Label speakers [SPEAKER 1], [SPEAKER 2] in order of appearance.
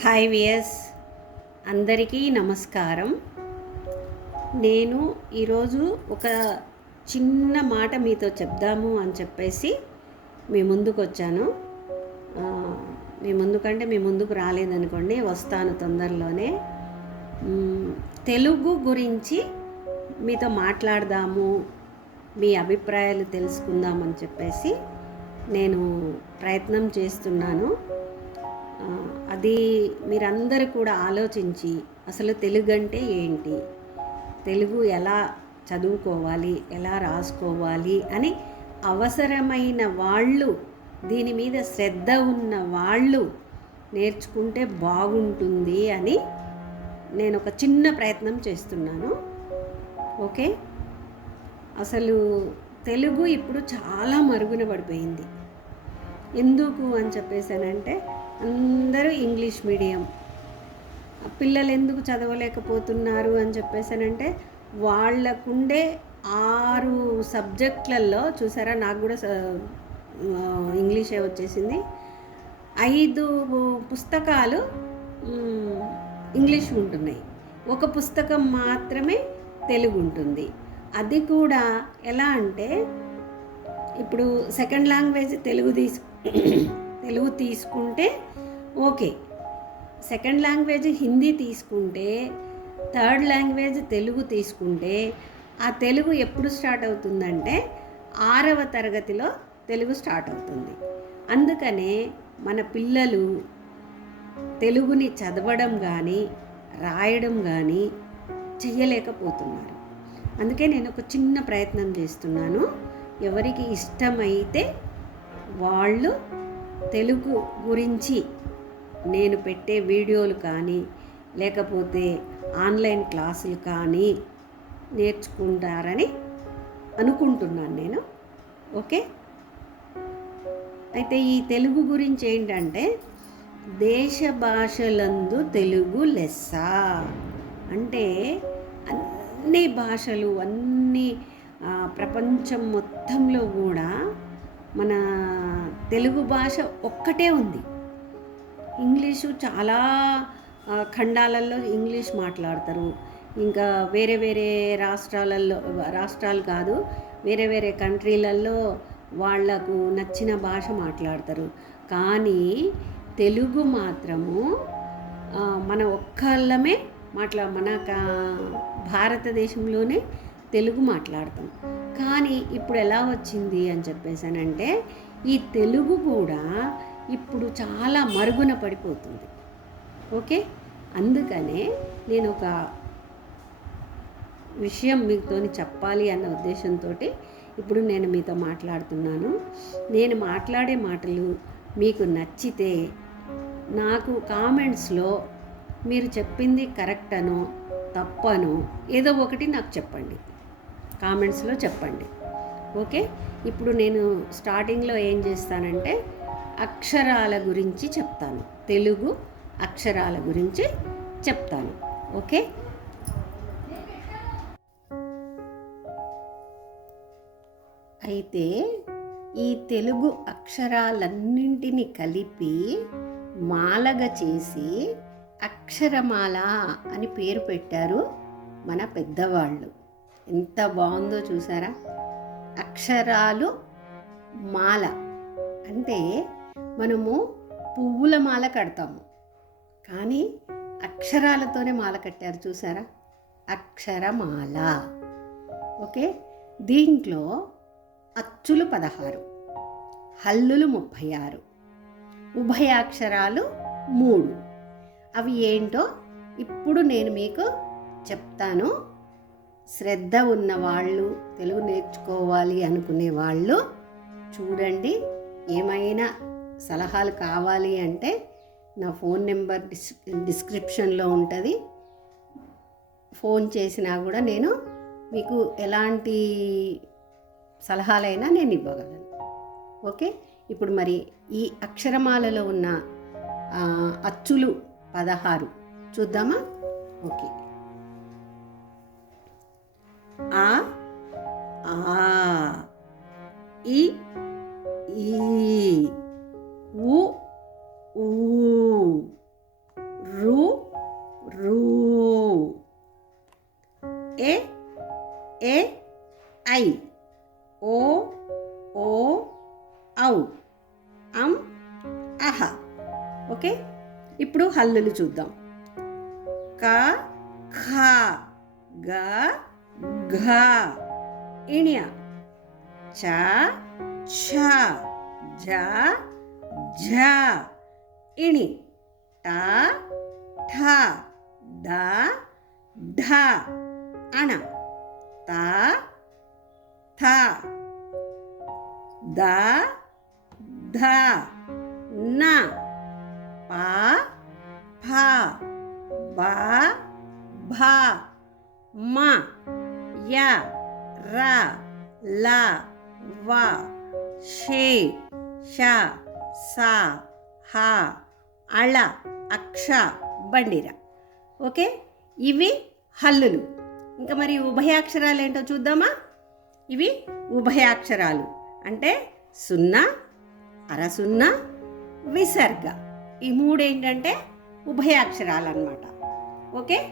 [SPEAKER 1] Hi వియస్ అందరికీ నమస్కారం. నేను ఈరోజు ఒక చిన్న మాట మీతో చెప్దాము అని చెప్పేసి మీ ముందుకు వచ్చాను. మీ ముందుకంటే మీ ముందుకు రాలేదనుకోండి వస్తాను తొందరలోనే. తెలుగు గురించి మీతో మాట్లాడదాము మీ అభిప్రాయాలు తెలుసుకుందామని చెప్పేసి నేను ప్రయత్నం చేస్తున్నాను. అది మీరందరూ కూడా ఆలోచించి అసలు తెలుగు అంటే ఏంటి? తెలుగు ఎలా చదువుకోవాలి? ఎలా రాసుకోవాలి? అని అవసరమైన వాళ్ళు దీని మీద శ్రద్ధ ఉన్న వాళ్ళు నేర్చుకుంటే బాగుంటుంది అని నేను ఒక చిన్న ప్రయత్నం చేస్తున్నాను. ఓకే? అసలు తెలుగు ఇప్పుడు చాలా మరుగున పడిపోయింది. ఎందుకు అని చెప్పేసానంటే అందరూ ఇంగ్లీష్ మీడియం. పిల్లలు ఎందుకు చదవలేకపోతున్నారు అని చెప్పేసానంటే వాళ్ళకుండే ఆరు సబ్జెక్ట్లలో చూసారా నాకు కూడా స- ఇంగ్లీషే వచ్చేసింది. ఐదు పుస్తకాలు ఇంగ్లీష్ ఉంటున్నాయి. ఒక పుస్తకం మాత్రమే తెలుగు ఉంటుంది. అది కూడా ఎలా అంటే ఇప్పుడు సెకండ్ లాంగ్వేజ్ తెలుగు తీసు తెలుగు తీసుకుంటే ఓకే. సెకండ్ లాంగ్వేజ్ హిందీ తీసుకుంటే థర్డ్ లాంగ్వేజ్ తెలుగు తీసుకుంటే ఆ తెలుగు ఎప్పుడు స్టార్ట్ అవుతుందంటే ఆరవ తరగతిలో తెలుగు స్టార్ట్ అవుతుంది. అందుకనే మన పిల్లలు తెలుగుని చదవడం కానీ రాయడం కానీ చెయ్యలేకపోతున్నారు. అందుకే నేను ఒక చిన్న ప్రయత్నం చేస్తున్నాను. ఎవరికి ఇష్టమైతే వాళ్ళు తెలుగు గురించి నేను పెట్టే వీడియోలు కానీ లేకపోతే ఆన్లైన్ క్లాసులు కానీ నేర్చుకుంటారని అనుకుంటున్నాను నేను. ఓకే? అయితే ఈ తెలుగు గురించి ఏంటంటే దేశ భాషలందు తెలుగు లెస్స. అంటే అన్ని భాషలు అన్ని ప్రపంచం మొత్తంలో కూడా మన తెలుగు భాష ఒక్కటే ఉంది. ఇంగ్లీషు చాలా ఖండాలలో ఇంగ్లీష్ మాట్లాడతారు. ఇంకా వేరే వేరే రాష్ట్రాలలో రాష్ట్రాలు కాదు వేరే వేరే కంట్రీలలో వాళ్ళకు నచ్చిన భాష మాట్లాడతారు. కానీ తెలుగు మాత్రము మన ఒక్కళ్ళమే మాట్లా మన కా- భారతదేశంలోనే తెలుగు మాట్లాడతాం. కానీ ఇప్పుడు ఎలా వచ్చింది అని చెప్పేసానంటే ఈ తెలుగు కూడా ఇప్పుడు చాలా మరుగున పడిపోతుంది. ఓకే? అందుకనే నేను ఒక విషయం మీతోని చెప్పాలి అన్న ఉద్దేశంతో ఇప్పుడు నేను మీతో మాట్లాడుతున్నాను. నేను మాట్లాడే మాటలు మీకు నచ్చితే నాకు కామెంట్స్లో మీరు చెప్పింది కరెక్ట్ అనో తప్పనో ఏదో ఒకటి నాకు చెప్పండి. కామెంట్స్లో చెప్పండి. ఓకే? ఇప్పుడు నేను స్టార్టింగ్లో ఏం చేస్తానంటే అక్షరాల గురించి చెప్తాను. తెలుగు అక్షరాల గురించి చెప్తాను. ఓకే? అయితే ఈ తెలుగు అక్షరాలన్నింటినీ కలిపి మాలగా చేసి అక్షరమాల అని పేరు పెట్టారు మన పెద్దవాళ్ళు. ఎంత బాగుందో చూసారా? అక్షరాలు మాల. అంటే మనము పువ్వుల మాల కడతాము. కానీ అక్షరాలతోనే మాల కట్టారు చూసారా? అక్షరమాల. ఓకే? దీంట్లో అచ్చులు పదహారు హల్లులు ముప్పై ఆరు ఉభయాక్షరాలు మూడు. అవి ఏంటో ఇప్పుడు నేను మీకు చెప్తాను. శ్రద్ధ ఉన్న వాళ్ళు తెలుగు నేర్చుకోవాలి అనుకునే వాళ్ళు చూడండి ఏమైనా సలహాలు కావాలి అంటే నా ఫోన్ నెంబర్ డిస్ డిస్క్రిప్షన్లో ఉంటుంది. ఫోన్ చేసినా కూడా నేను మీకు ఎలాంటి సలహాలైనా నేను ఇవ్వగలను. ఓకే? ఇప్పుడు మరి ఈ అక్షరమాలలో ఉన్న అచ్చులు పదహారు చూద్దామా? ఓకే. ఆ? ఆ. ఈ ఈ ఉ ఊ రు రు. ఏ ఏ ఐ. ఓ ఓ ఔ. అం అహ. ఓకే? ఇప్పుడు హల్లులు చూద్దాం. క ఖ గా घा, इणिया। चा, छा झा झा, इणी। ता ठा, दा, ढा आणा ता, था, दा, धा, ना। पा, फा, बा, भा, मा। య ర ల వ షే ష స హ అళ అక్ష బండిర. ఓకే? ఇవి హల్లులు. ఇంకా మరి ఉభయాక్షరాలు ఏంటో చూద్దామా? ఇవి ఉభయాక్షరాలు. అంటే సున్నా అరసున్నా విసర్గ. ఈ మూడు ఏంటంటే ఉభయాక్షరాలు అన్నమాట ఓకే?